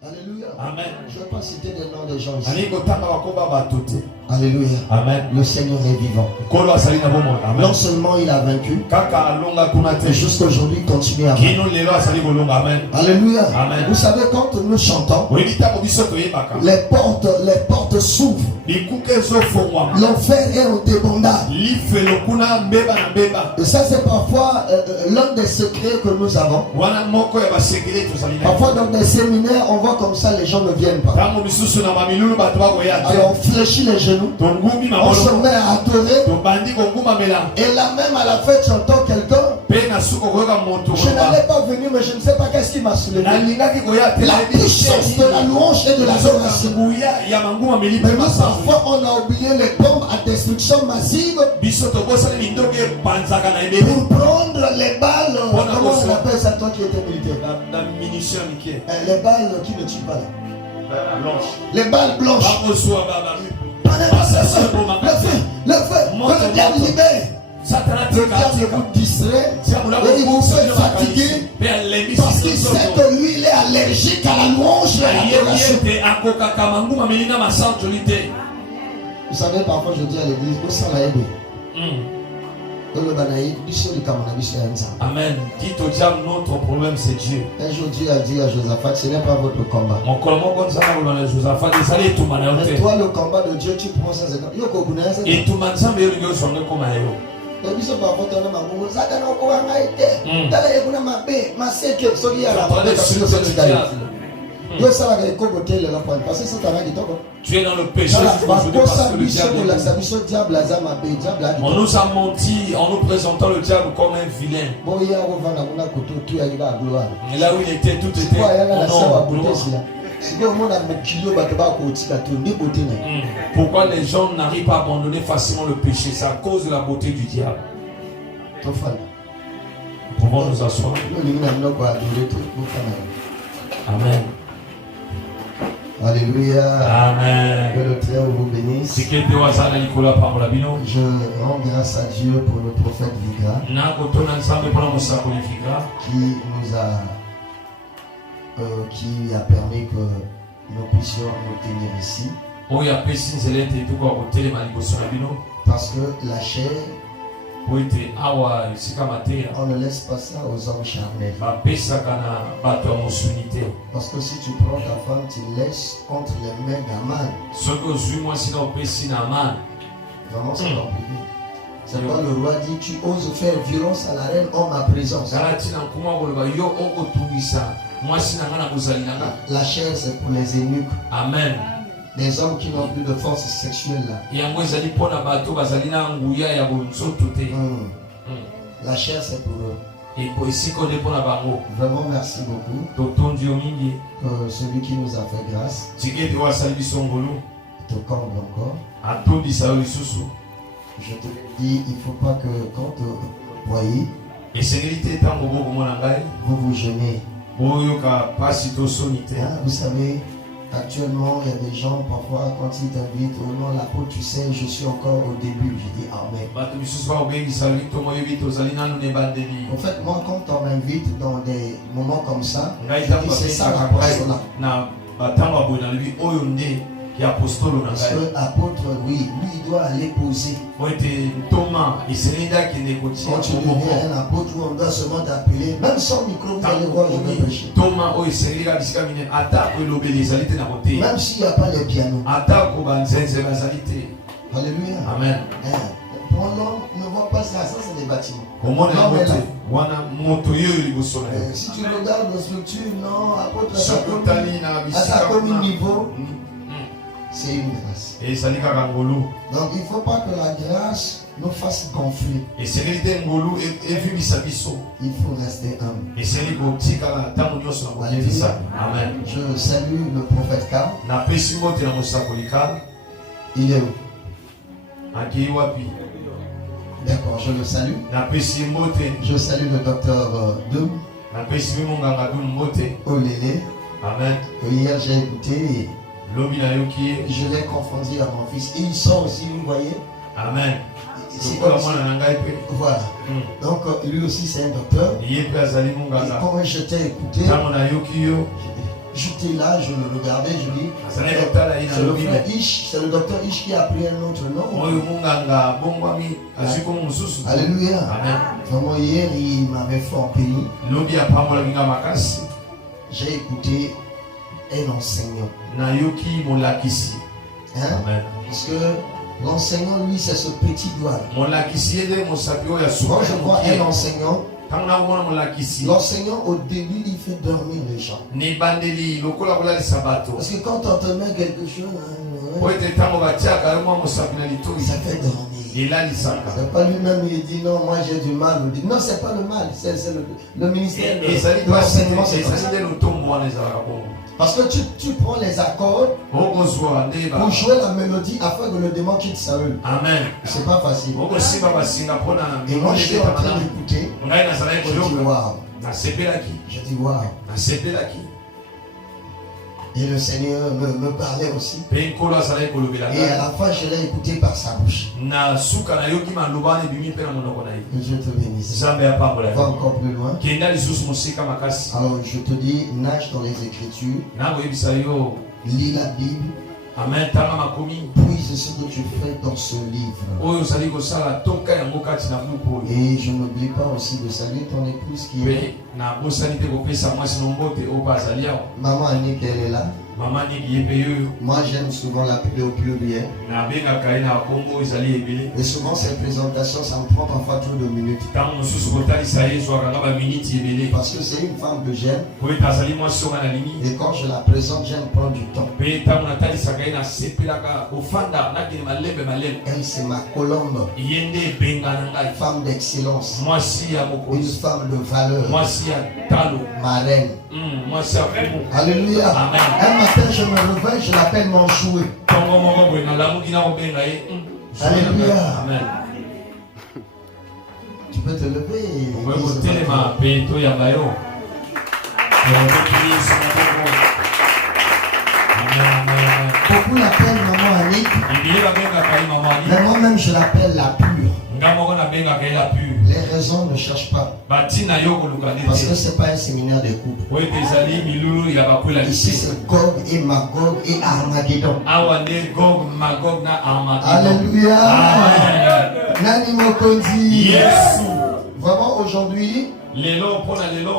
Alléluia. Amen. Je ne vais pas citer des noms des gens ici. Alléluia. Amen. Le Seigneur est vivant. Non seulement il a vaincu, mais jusqu'aujourd'hui il continue à vaincre. Amen. Alléluia. Amen. Vous savez, quand nous chantons, les portes s'ouvrent. L'enfer est en débandade. Et ça, c'est parfois l'un des secrets que nous avons. Parfois, dans des séminaires, on voit comme ça, les gens ne viennent pas. Alors, on fléchit les genoux. On se met à adorer. Et là même, à la fête, j'entends quelqu'un. Je n'allais pas venir, mais je ne sais pas qu'est-ce qui m'a soulevé. La puissance de la louange et de l'adoration. Mais nous, parfois, on a oublié les bombes à destruction massive pour prendre les balles. Comment on appelle ça, toi qui étais militaire? Les balles qui ne tuent pas là. Les balles blanches. Le feu, que le diable libère. Le diable vous distrait et il vous fait fatiguer parce qu'il sait que lui il est allergique à la louange et à l'adoration. Vous savez, parfois je dis à l'église, vous savez, amen. Dites au diable, notre problème c'est Dieu. Un jour Dieu a dit à Josaphat, ce n'est pas votre combat. Mais toi le combat de Dieu, tu prends ça. Et tout le monde s'en veut comme tu es dans le péché. On nous a menti en nous présentant le diable comme un vilain. Et là où il était, tout était pourquoi les gens n'arrivent pas à abandonner facilement le péché? C'est à cause de la beauté du diable. Pouvons nous asseoir. Amen. Alléluia. Amen. Que le Très-Haut vous bénisse. Je rends grâce à Dieu pour le prophète Vigra qui a permis que nous puissions nous tenir ici. Parce que la chair, on ne laisse pas ça aux hommes charnels. Parce que si tu prends ta femme, tu laisses contre les mains d'Aman. Vraiment, c'est compliqué. C'est pourquoi le roi dit, tu oses faire violence à la reine en ma présence. La chair, c'est pour les eunuques. Amen. Les hommes qui n'ont plus de force sexuelle là. La chair, c'est pour eux. Vraiment, merci beaucoup. Celui qui nous a fait grâce te comble encore. Je te dis, il ne faut pas que quand vous voyez, vous vous gênez. Vous savez, actuellement, il y a des gens, parfois, quand ils t'invitent, oh non, l'apôtre, tu sais, je suis encore au début. Je dis Amen. En fait, moi, quand on m'invite dans des moments comme ça, je dis c'est ça l'apostolat. Parce que l'apôtre, oui, lui, il doit aller poser. Quand tu deviens un apôtre, on doit seulement t'appeler. Même sans micro, vous allez voir, je vais prêcher. Même s'il n'y a pas les pianos. Alléluia. Amen. Pour l'homme, ne voit pas ça, ça c'est des bâtiments. Si tu regardes la structure, non, apôtre, à sa commune niveau. C'est une grâce. Donc il ne faut pas que la grâce nous fasse gonfler. Il faut rester humble. Amen. Je salue le prophète Karl. Il est où? D'accord, je le salue. Je salue le docteur Doum. Olélé. Amen. Hier j'ai écouté. Je l'ai confondu à mon fils. Il sort aussi, vous voyez. Amen. Voilà. Donc lui aussi c'est un docteur. Et quand je t'ai écouté, j'étais là, je le regardais, je dis, c'est le frère Ish, c'est le docteur Ish qui a pris un autre nom. Alléluia. Vraiment hier, il m'avait fort béni. J'ai écouté un enseignant. Hein? Parce que l'enseignant, lui, c'est ce petit doigt. Quand je vois un enseignant, l'enseignant au début il fait dormir les gens. Parce que quand on te met quelque chose, ça fait dormir. C'est pas lui-même il dit non, moi j'ai du mal. Non, c'est pas le mal, c'est le ministère de l'enseignement. Parce que tu prends les accords pour jouer la mélodie afin que le démon quitte Saül. Amen. C'est pas facile. Et moi je suis en train d'écouter. Je dis waouh. Je dis waouh. Et le Seigneur me parlait aussi. Et à la fin, je l'ai écouté par sa bouche. Que Dieu te bénisse. Va encore plus loin. Alors je te dis, nage dans les Écritures. Lis la Bible. Puise ce que tu fais dans ce livre. Et je n'oublie pas aussi de saluer ton épouse qui est là. Maman Annick, elle est là. Moi j'aime souvent l'appeler au pluriel. Et souvent ces présentations ça me prend parfois trop de minutes. Parce que c'est une femme que j'aime. Et quand je la présente, j'aime prendre du temps. Elle c'est ma colombe. Femme d'excellence. Une femme de valeur. Ma reine. Alléluia. Un matin je me réveille, je l'appelle mon jouet. Alléluia. Tu peux te lever. Beaucoup l'appellent maman Annick. Mais moi-même je l'appelle la pure. Les raisons ne cherchent pas. Parce que ce n'est pas un séminaire de couple. Ici c'est Gog et Magog et Armageddon. Alléluia. Nani Mokondi. Vraiment aujourd'hui,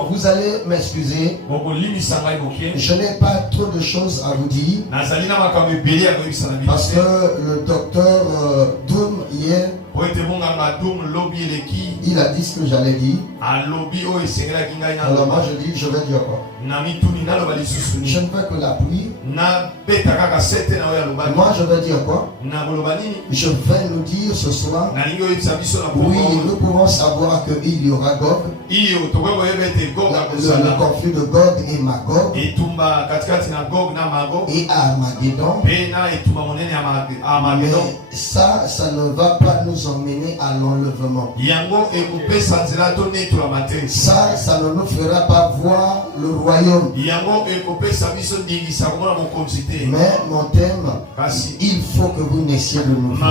vous allez m'excuser. Je n'ai pas trop de choses à vous dire. Parce que le docteur Doom hier, il a dit ce que j'allais dire. Alors moi je dis, je vais dire quoi? Je ne veux que la pluie. Moi je vais dire quoi? Je vais nous dire ce soir. Oui, nous pouvons savoir qu'il y aura Gog. Le conflit de Gog et Magog. Et Armageddon. Mais ça ne va pas nous emmener à l'enlèvement. Ça ne nous fera pas voir le royaume. Mais mon thème, il faut que vous naissiez de nouveau.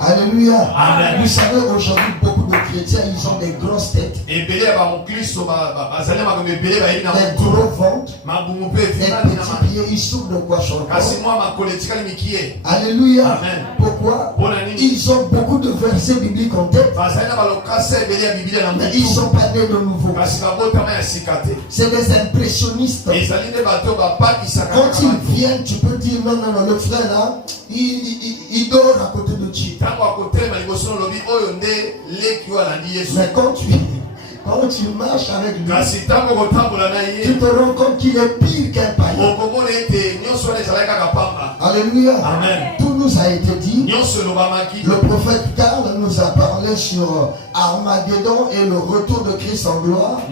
Alléluia. Vous savez, aujourd'hui, beaucoup de chrétiens, ils ont des grosses têtes, des gros ventres, des petits pieds. Ils souffrent de quoi changer? Alléluia. Pourquoi? Ils ont beaucoup de versets bibliques en tête, mais ils sont pas nés de nouveau. C'est des impressionnistes. Quand ils viennent, tu peux dire non, le frère là, il dort à côté de Dieu. Mais quand tu marches avec lui, tu te rends compte qu'il est pire qu'un païen. Alléluia. Amen. Tout nous a été dit. Le prophète Karl nous a parlé sur Armageddon et le retour de Christ en gloire.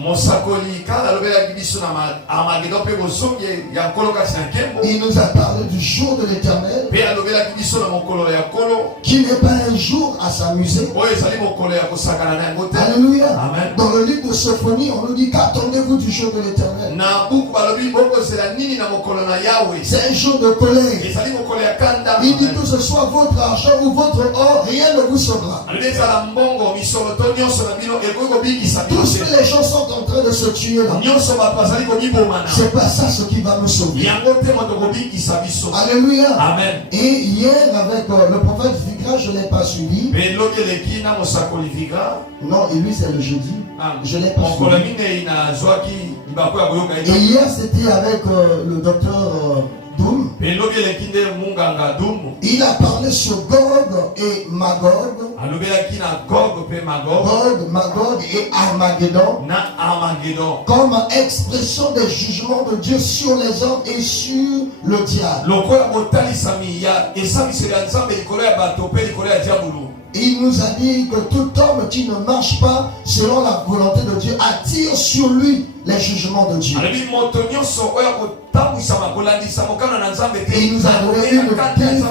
Il nous a parlé du jour de l'Éternel, qui n'est pas un jour à s'amuser. Alléluia. Amen. Dans le livre de Sophonie, on nous dit qu'attendez-vous du jour de l'Éternel. C'est un jour de colère. Il dit que ce soit votre argent ou votre or, rien ne vous sauvera. Tous les gens sont en train de se tuer là. C'est pas ça ce qui va nous sauver. Alléluia. Amen. Et hier avec le prophète Vigra, je ne l'ai pas suivi. Non, et lui c'est le jeudi. Je ne l'ai pas suivi. Et hier c'était avec le docteur Doom. Il a parlé sur Gog et Magog. Gog, Magog et Armageddon. Comme expression des jugements de Dieu sur les hommes et sur le diable. Il nous a dit que tout homme qui ne marche pas selon la volonté de Dieu attire sur lui les jugements de Dieu. Et il nous a donné une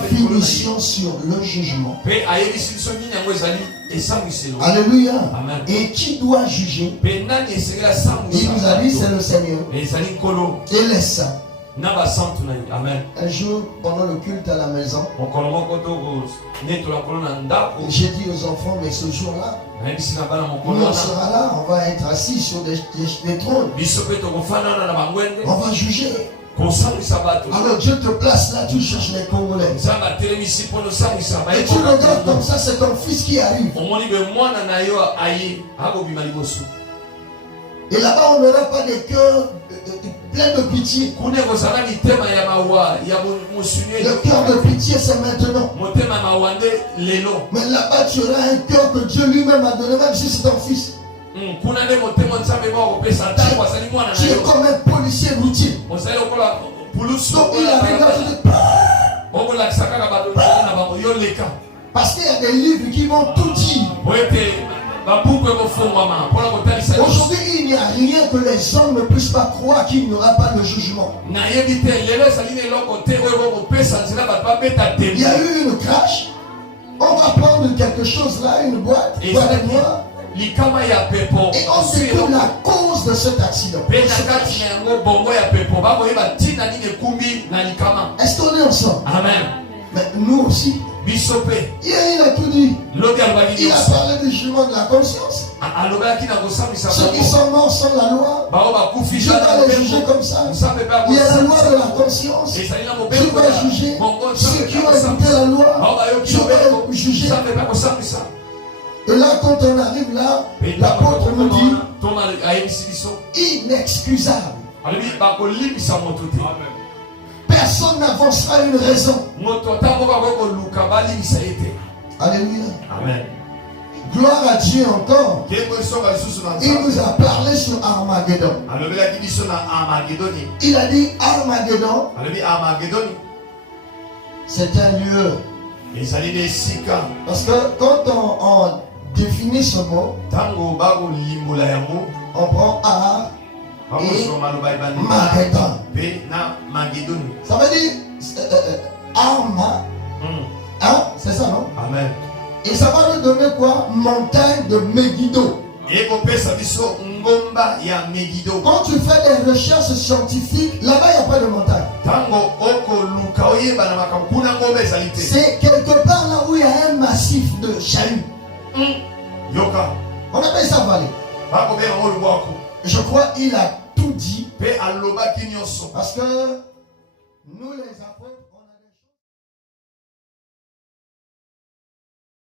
définition sur le jugement. Alléluia. Amen. Et qui doit juger? Il nous a dit c'est le Seigneur et les saints. Amen. Un jour, pendant le culte à la maison, j'ai dit aux enfants, mais ce jour-là, on sera là, on va être assis sur des trônes. On va juger. Alors Dieu te place là, tu cherches les Congolais. Et tu regardes comme ça, c'est ton fils qui arrive. Et là-bas, on n'aura pas des cœurs pleins de pitié. Le cœur de pitié, c'est maintenant. Mais là-bas, tu auras un cœur que Dieu lui-même a donné, même si c'est ton fils. Tu es comme un policier routier. Donc il arrive là, parce qu'il y a des livres qui vont tout dire. Aujourd'hui, il n'y a rien que les hommes ne puissent pas croire qu'il n'y aura pas de jugement. Il y a eu une crash. On va prendre quelque chose là, une boîte noire. Et on découvre la cause de cet accident. Est-ce qu'on est ensemble? Amen. Mais nous aussi. Il a tout dit. Il a parlé du jugement de la conscience. Ceux qui sont morts sans la loi, Dieu va les juger comme ça. Il y a la loi de la conscience. Dieu va juger ceux qui ont écouté la loi. Dieu va juger. Et là, quand on arrive là, l'apôtre nous dit inexcusable. Personne n'avancera une raison. Alléluia. Amen. Gloire à Dieu encore. Il nous a parlé sur Armageddon. Il a dit Armageddon. C'est un lieu. Parce que quand on définit ce mot, on prend Ar et Mageddon. Ça veut dire Arma. C'est ça, non? Amen. Et ça va nous donner quoi? Montagne de Megiddo. Quand tu fais des recherches scientifiques, là-bas il n'y a pas de montagne. C'est quelque part là où il y a un massif de chahut. On appelle ça vallée. Je crois qu'il a tout dit. Parce que nous les apôtres.